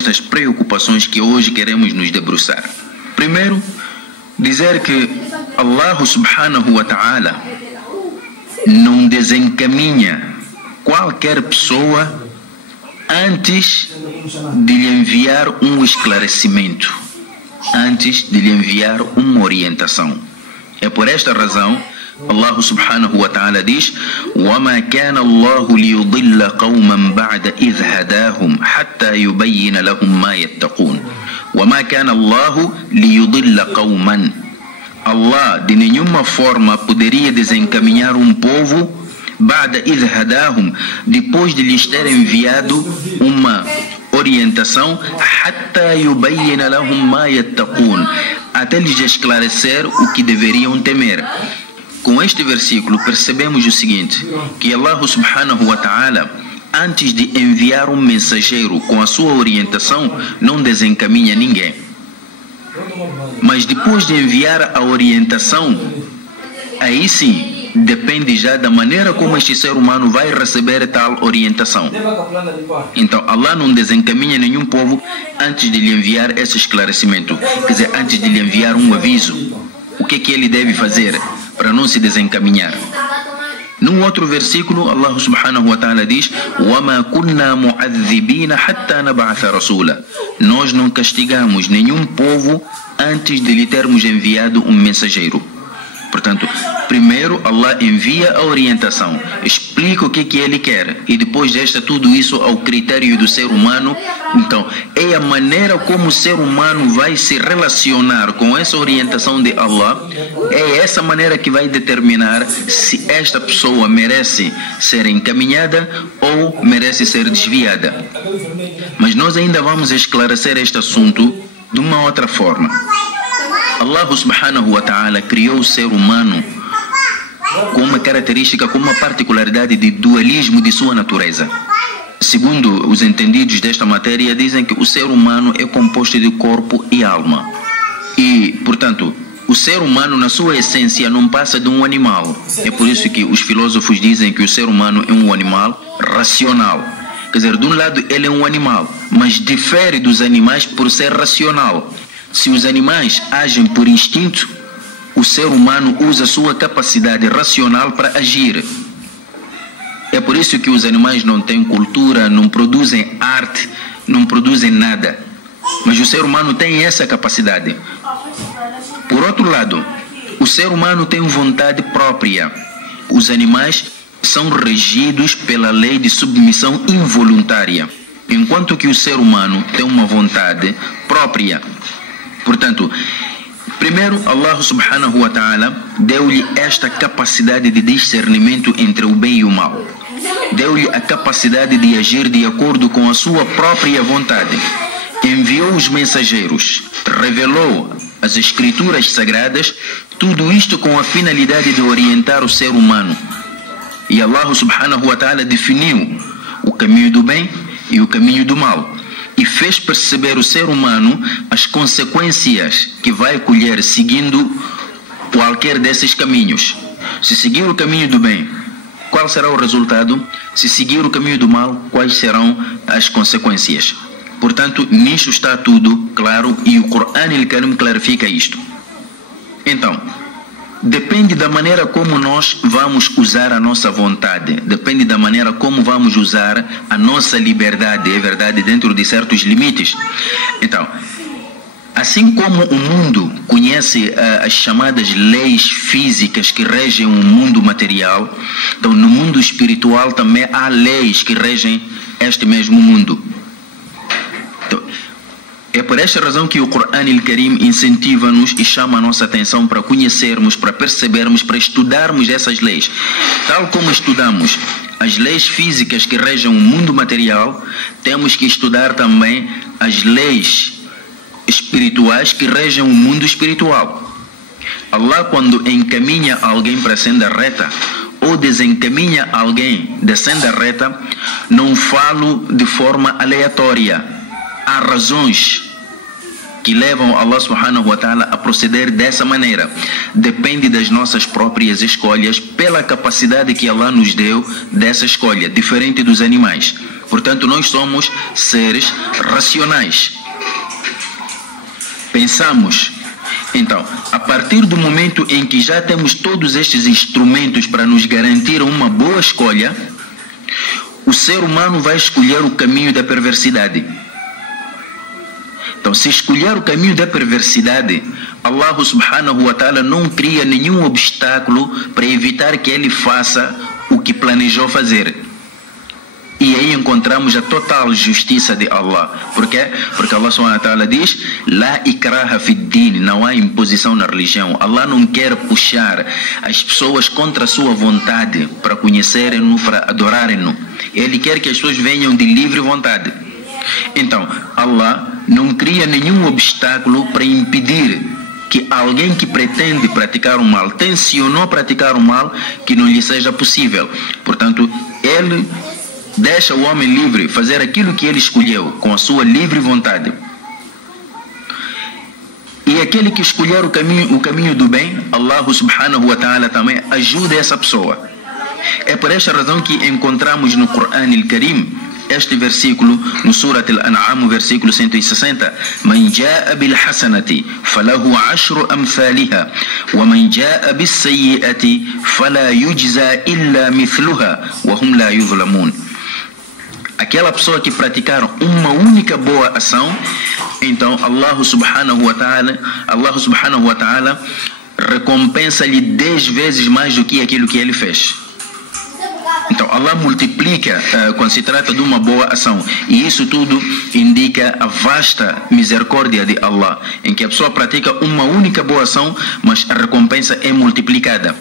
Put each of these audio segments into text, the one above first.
estas preocupações que hoje queremos nos debruçar. Primeiro, dizer que Allah subhanahu wa ta'ala não desencaminha qualquer pessoa antes de lhe enviar um esclarecimento, antes de lhe enviar uma orientação. É por esta razão Allah subhanahu wa ta'ala diz: وَمَا كَانَ اللَّهُ لِيُضِلَّ قَوْمًا بَعْدَ إِذْ هَدَاهُمْ حَتَّى يُبَيِّنَ لَهُمْ مَا يَتَّقُونَ. وَمَا كَانَ اللَّهُ لِيُضِلَّ قَوْمًا. Allah de nenhuma forma poderia desencaminhar um povo بعد إذ هداهم, depois de lhes ter enviado uma orientação, حتى يبين لهم ما يتقون, até lhes esclarecer o que deveriam temer. Com este versículo percebemos o seguinte, que Allah subhanahu wa ta'ala, antes de enviar um mensageiro com a sua orientação, não desencaminha ninguém. Mas depois de enviar a orientação, aí sim depende já da maneira como este ser humano vai receber tal orientação. Então Allah não desencaminha nenhum povo antes de lhe enviar esse esclarecimento, quer dizer, antes de lhe enviar um aviso. O que ele deve fazer para não se desencaminhar? Num outro versículo, Allah subhanahu wa ta'ala diz: وَمَا كُنَّا مُعَذِّبِينَ حَتَّى نَبْعَثَ رَسُولًا. Nós não castigamos nenhum povo antes de lhe termos enviado um mensageiro. Portanto, primeiro Allah envia a orientação, explica o que ele quer, e depois deixa tudo isso ao critério do ser humano. Então, é a maneira como o ser humano vai se relacionar com essa orientação de Allah, é essa maneira que vai determinar se esta pessoa merece ser encaminhada ou merece ser desviada. Mas nós ainda vamos esclarecer este assunto de uma outra forma. Allah subhanahu wa ta'ala criou o ser humano com uma característica, com uma particularidade de dualismo de sua natureza. Segundo os entendidos desta matéria, dizem que o ser humano é composto de corpo e alma. E, portanto, o ser humano na sua essência não passa de um animal. É por isso que os filósofos dizem que o ser humano é um animal racional. Quer dizer, de um lado ele é um animal, mas difere dos animais por ser racional. Se os animais agem por instinto, o ser humano usa sua capacidade racional para agir. É por isso que os animais não têm cultura, não produzem arte, não produzem nada. Mas o ser humano tem essa capacidade. Por outro lado, o ser humano tem vontade própria. Os animais são regidos pela lei de submissão involuntária, enquanto que o ser humano tem uma vontade própria. Portanto, primeiro Allah subhanahu wa ta'ala deu-lhe esta capacidade de discernimento entre o bem e o mal. Deu-lhe a capacidade de agir de acordo com a sua própria vontade. Enviou os mensageiros, revelou as escrituras sagradas, tudo isto com a finalidade de orientar o ser humano. E Allah subhanahu wa ta'ala definiu o caminho do bem e o caminho do mal, e fez perceber o ser humano as consequências que vai colher seguindo qualquer desses caminhos. Se seguir o caminho do bem, qual será o resultado? Se seguir o caminho do mal, quais serão as consequências? Portanto, nisso está tudo claro, e o Corão Al-Karim clarifica isto. Então, depende da maneira como nós vamos usar a nossa vontade, depende da maneira como vamos usar a nossa liberdade, é verdade, dentro de certos limites. Então, assim como o mundo conhece as chamadas leis físicas que regem o mundo material, então no mundo espiritual também há leis que regem este mesmo mundo. Então, é por esta razão que o Corão Al-Karim incentiva-nos e chama a nossa atenção para conhecermos, para percebermos, para estudarmos essas leis. Tal como estudamos as leis físicas que regem o mundo material, temos que estudar também as leis espirituais que regem o mundo espiritual. Allah, quando encaminha alguém para a senda reta ou desencaminha alguém da senda reta, não falo de forma aleatória. Há razões que levam Allah subhanahu wa ta'ala a proceder dessa maneira. Depende das nossas próprias escolhas, pela capacidade que Allah nos deu dessa escolha, diferente dos animais. Portanto, nós somos seres racionais. Pensamos. Então, a partir do momento em que já temos todos estes instrumentos para nos garantir uma boa escolha, o ser humano vai escolher o caminho da perversidade. Então, se escolher o caminho da perversidade, Allah subhanahu wa ta'ala não cria nenhum obstáculo para evitar que ele faça o que planejou fazer. E aí encontramos a total justiça de Allah. Por quê? Porque Allah subhanahu wa ta'ala diz: La ikraha fid din, não há imposição na religião. Allah não quer puxar as pessoas contra a sua vontade para conhecerem-no, para adorarem-no. Ele quer que as pessoas venham de livre vontade. Então, Allah não cria nenhum obstáculo para impedir que alguém que pretende praticar o mal, tensionou praticar o mal, que não lhe seja possível. Portanto, ele deixa o homem livre fazer aquilo que ele escolheu, com a sua livre vontade. E aquele que escolher o caminho do bem, Allah subhanahu wa ta'ala também ajuda essa pessoa. É por esta razão que encontramos no Quran al-Karim este versículo no Surat al-An'am, versículo 160: Man ja'a bil hasanati falahu 'ashru amthaliha wa man ja'a bis sayyi'ati fala yujza illa mithluha wa hum la yuzlamun. Aquela pessoa que praticar uma única boa ação, então Allah subhanahu wa ta'ala recompensa-lhe 10 vezes mais do que aquilo que ele fez. Então Allah multiplica quando se trata de uma boa ação, e isso tudo indica a vasta misericórdia de Allah, em que a pessoa pratica uma única boa ação, mas a recompensa é multiplicada.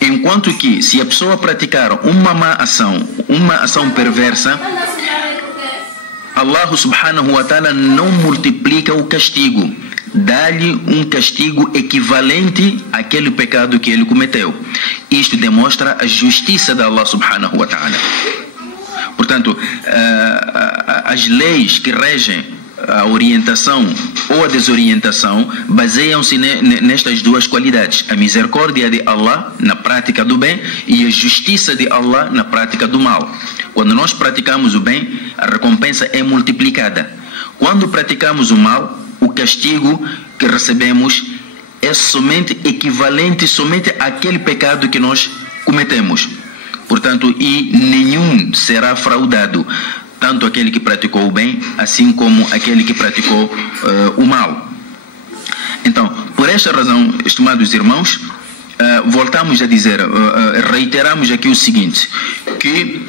Enquanto que, se a pessoa praticar uma má ação, uma ação perversa, Allah subhanahu wa ta'ala não multiplica o castigo, dá-lhe um castigo equivalente àquele pecado que ele cometeu. Isto demonstra a justiça de Allah subhanahu wa ta'ala. Portanto, as leis que regem a orientação ou a desorientação baseiam-se nestas duas qualidades: a misericórdia de Allah na prática do bem e a justiça de Allah na prática do mal. Quando nós praticamos o bem, a recompensa é multiplicada. Quando praticamos o mal, o castigo que recebemos é somente equivalente àquele pecado que nós cometemos. Portanto, e nenhum será fraudado, tanto aquele que praticou o bem, assim como aquele que praticou o mal. Então, por esta razão, estimados irmãos, voltamos a dizer, reiteramos aqui o seguinte, que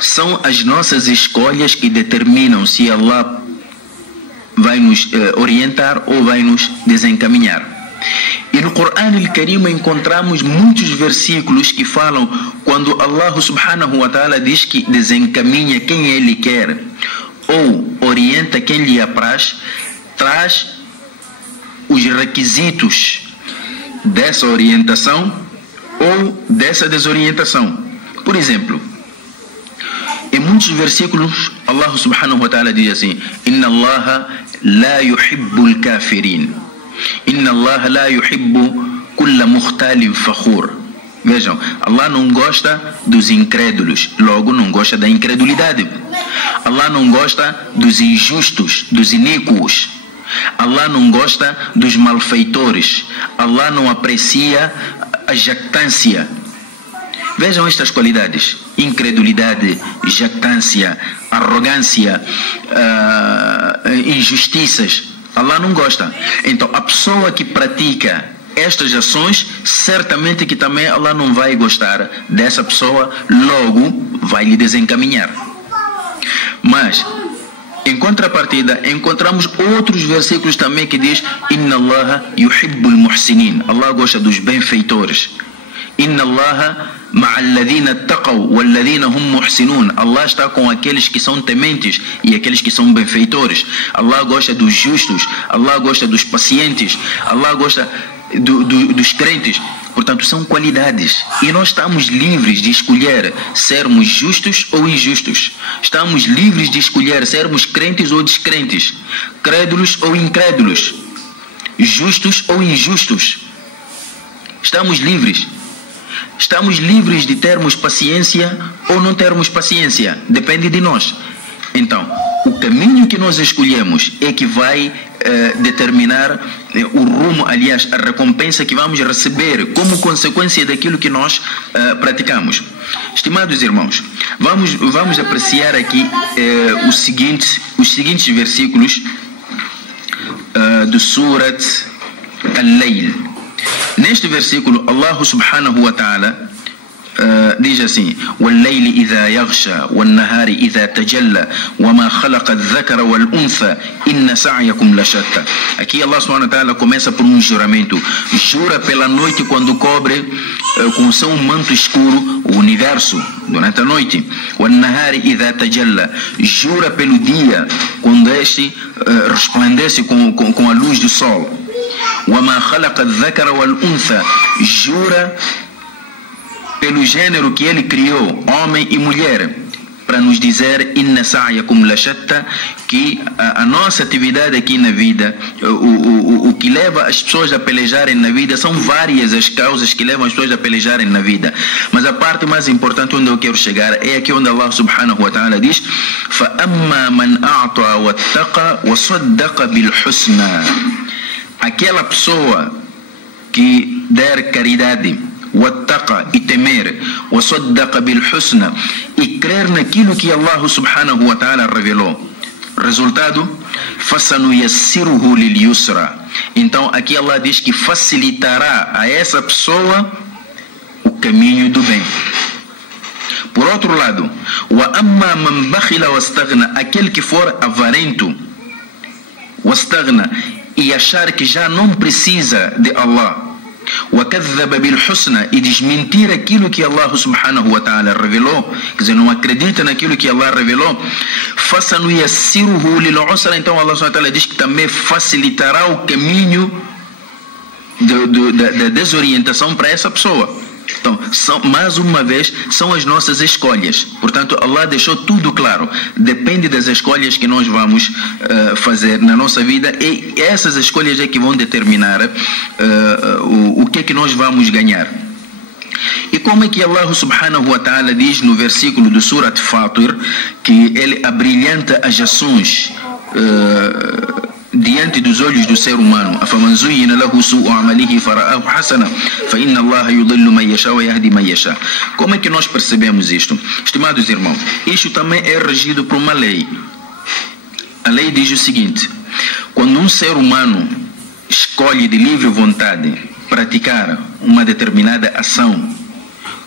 são as nossas escolhas que determinam se Allah vai nos orientar ou vai nos desencaminhar. E no Quran al-Karim encontramos muitos versículos que falam quando Allah subhanahu wa ta'ala diz que desencaminha quem ele quer ou orienta quem lhe apraz, traz os requisitos dessa orientação ou dessa desorientação. Por exemplo, em muitos versículos Allah subhanahu wa ta'ala diz assim: Inna Allah la yuhibbul kafirin. Inna Allah la yuhibbu kulla mukhtalin fakhur. Vejam, Allah não gosta dos incrédulos, logo não gosta da incredulidade. Allah não gosta dos injustos, dos iníquos. Allah não gosta dos malfeitores. Allah não aprecia a jactância. Vejam estas qualidades: incredulidade, jactância, arrogância, injustiças. Allah não gosta. Então, a pessoa que pratica estas ações, certamente que também Allah não vai gostar dessa pessoa, logo vai lhe desencaminhar. Mas, em contrapartida, encontramos outros versículos também que diz: Inna Allah yuhibbul muhsinin. Allah gosta dos benfeitores. Inna Allah ma'alladhina taqaw walladhina hum muhsinun. Allah está com aqueles que são tementes e aqueles que são benfeitores. Allah gosta dos justos, Allah gosta dos pacientes, Allah gosta dos crentes. Portanto, são qualidades. E nós estamos livres de escolher sermos justos ou injustos. Estamos livres de escolher sermos crentes ou descrentes, crédulos ou incrédulos, justos ou injustos. Estamos livres. estamos livres de termos paciência ou não termos paciência. Depende de nós. Então, o caminho que nós escolhemos é que vai determinar o rumo, aliás, a recompensa que vamos receber como consequência daquilo que nós praticamos. Estimados irmãos, vamos apreciar aqui os seguintes versículos do Surat Al-Layl. Neste versículo, Allah subhanahu wa ta'ala diz assim: وَاللَّيْلِ إِذَا يَغْشَى وَالنَّهَارِ إِذَا تَجَلَّى وَمَا خَلَقَ الذَّكَرَ وَالْأُنثَى إِنَّ سَعْيَكُمْ لَشَتَّى. Aqui Allah subhanahu wa ta'ala começa por um juramento. Jura pela noite quando cobre com o seu manto escuro o universo durante a noite. وَالنَّهَارِ إِذَا تَجَلَّى. Jura pelo dia quando este resplandece com a luz do sol. وَمَا خَلَقَ الذَّكَرَ وَالْأُنثَى. Jura pelo gênero que ele criou, homem e mulher, para nos dizer inna sa'yakum lashatta, que a nossa atividade aqui na vida, o que leva as pessoas a pelejarem na vida, são várias as causas que levam as pessoas a pelejarem na vida, mas a parte mais importante onde eu quero chegar é aqui onde Allah subhanahu wa ta'ala diz: فَأَمَّا مَنْ أَعْطَى وَاتَّقَى وَصَدَّقَ بِالْحُسْنَى. Aquela pessoa que der caridade, wattaqa, e temer, wasaddaqa bil husna, e crer naquilo que Allah subhanahu wa ta'ala revelou. Resultado: fasanuyassiruhu lil yusra. Então aqui Allah diz que facilitará a essa pessoa o caminho do bem. Por outro lado, wa amma man bakhila wastaghna, aquele que for avarento, wastaghna, e achar que já não precisa de Allah, وَكَذَّبَ بِالْحُسْنَى, e desmentir aquilo que Allah subhanahu wa ta'ala revelou, quer dizer, não acredita naquilo que Allah revelou, فَسَنُيَسِّرُهُ لِلْعُسْرَى. Então Allah subhanahu wa ta'ala diz que também facilitará o caminho da desorientação para essa pessoa. Então, mais uma vez, são as nossas escolhas. Portanto, Allah deixou tudo claro. Depende das escolhas que nós vamos fazer na nossa vida, e essas escolhas é que vão determinar o que é que nós vamos ganhar. E como é que Allah subhanahu wa ta'ala diz no versículo do Surat Fatir que ele abrilhanta as ações diante dos olhos do ser humano? أَفَمَنْ زُيِّنَ لَهُ سُوءُ عَمَلِهِ فَرَآهُ حَسَنًا فَإِنَّ اللَّهَ يُضِلُّ مَنْ يَشَاءُ وَيَهْدِي مَنْ يَشَاءُ. Como é que nós percebemos isto? Estimados irmãos, isto também é regido por uma lei. A lei diz o seguinte: quando um ser humano escolhe de livre vontade praticar uma determinada ação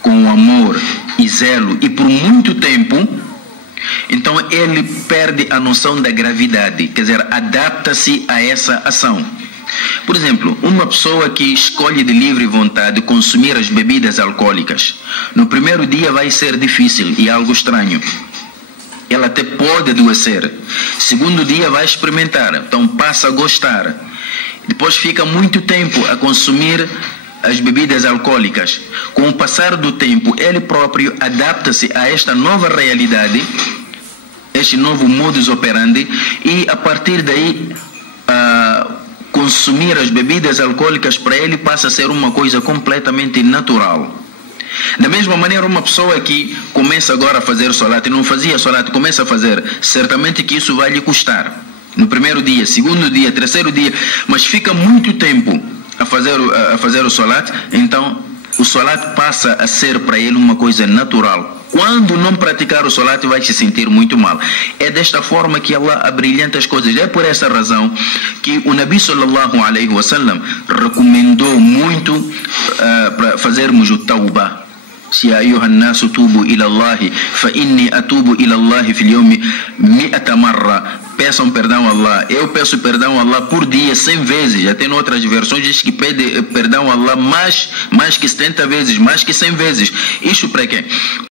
com amor e zelo e por muito tempo, então ele perde a noção da gravidade, quer dizer, adapta-se a essa ação. Por exemplo, uma pessoa que escolhe de livre vontade consumir as bebidas alcoólicas, no primeiro dia vai ser difícil e algo estranho. Ela até pode adoecer. Segundo dia vai experimentar, então passa a gostar. Depois fica muito tempo a consumir as bebidas alcoólicas. Com o passar do tempo, ele próprio adapta-se a esta nova realidade, este novo modus operandi, e a partir daí consumir as bebidas alcoólicas para ele passa a ser uma coisa completamente natural. Da mesma maneira, uma pessoa que começa agora a fazer salat e não fazia salat, começa a fazer, certamente que isso vai lhe custar. No primeiro dia, segundo dia, terceiro dia, mas fica muito tempo a fazer o salat, então o salat passa a ser para ele uma coisa natural. Quando não praticar o salat, vai se sentir muito mal. É desta forma que Allah abrilhanta as coisas. É por essa razão que o Nabi sallallahu alaihi wasallam recomendou muito para fazermos o tawbah. يا أيها الناس توبوا إلى الله فإني أتوب إلى الله في اليوم 100 مرة. Peçam perdão a Allah. Eu peço perdão a Allah por dia 100 vezes. Já tem outras versões diz que pede perdão a Allah mais que 70 vezes, mais que 100 vezes. Isso para quê?